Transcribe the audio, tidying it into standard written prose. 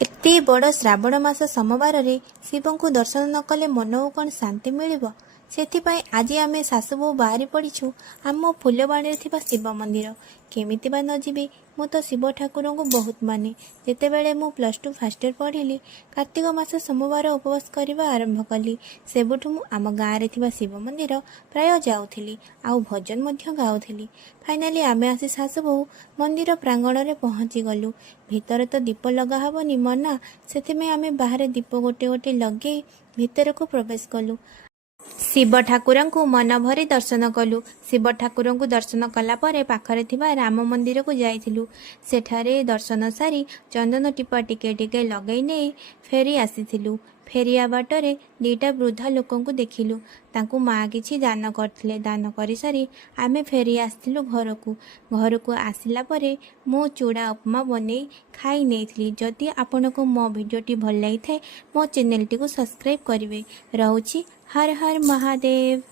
एते बड़ श्रावण मास सोमवार शिवଙ୍କୁ दर्शन न कले मन को कौन शांति मिलिब। ସେଥିପାଇଁ ଆଜି ଆମେ ଶାଶୁ ବୋହୂ ବାହାରି ପଡ଼ିଛୁ ଆମ ଫୁଲବାଣୀରେ ଥିବା ଶିବ ମନ୍ଦିର। କେମିତି ବା ନ ଯିବି? ମୁଁ ତ ଶିବ ଠାକୁରଙ୍କୁ ବହୁତ ମାନେ। ଯେତେବେଳେ ମୁଁ +2 ଫାର୍ଷ୍ଟ ଇୟର ପଢ଼ିଲି, କାର୍ତ୍ତିକ ମାସ ସୋମବାର ଉପବାସ କରିବା ଆରମ୍ଭ କଲି। ସେବେଠୁ ମୁଁ ଆମ ଗାଁରେ ଥିବା ଶିବ ମନ୍ଦିର ପ୍ରାୟ ଯାଉଥିଲି, ଆଉ ଭଜନ ମଧ୍ୟ ଗାଉଥିଲି। ଫାଇନାଲି ଆମେ ଆସି ଶାଶୁ ବୋହୂ ମନ୍ଦିର ପ୍ରାଙ୍ଗଣରେ ପହଞ୍ଚି ଗଲୁ। ଭିତରେ ତ ଦୀପ ଲଗା ହେବନି ମନା, ସେଥିପାଇଁ ଆମେ ବାହାରେ ଦୀପ ଗୋଟେ ଗୋଟେ ଲଗେଇ ଭିତରକୁ ପ୍ରବେଶ କଲୁ। ଶିବ ଠାକୁରଙ୍କୁ ମନ ଭରି ଦର୍ଶନ କଲୁ। ଶିବ ଠାକୁରଙ୍କୁ ଦର୍ଶନ କଲା ପରେ ପାଖରେ ଥିବା ରାମ ମନ୍ଦିରକୁ ଯାଇଥିଲୁ। ସେଠାରେ ଦର୍ଶନ ସାରି ଚନ୍ଦନ ଟିପା ଟିକେ ଟିକେ ଲଗାଇ ନେଇ ଫେରି ଆସିଥିଲୁ। ଫେରିବା ବାଟରେ ଦିଟା ବୃଦ୍ଧା ଲୋକଙ୍କୁ ଦେଖିଲୁ। ତାଙ୍କୁ ମାଆ କିଛି ଦାନ କରିଥିଲେ। ଦାନ କରିସାରି ଆମେ ଫେରି ଆସିଥିଲୁ ଘରକୁ। ଘରକୁ ଆସିଲା ପରେ ମୁଁ ଚୁଡ଼ା ଉପମା ବନେଇ ଖାଇ ନେଇଥିଲି। ଯଦି ଆପଣଙ୍କୁ ମୋ ଭିଡ଼ିଓଟି ଭଲ ଲାଗିଥାଏ ମୋ ଚ୍ୟାନେଲଟିକୁ ସବସ୍କ୍ରାଇବ୍ କରିବେ। ରହୁଛି। हर हर महादेव।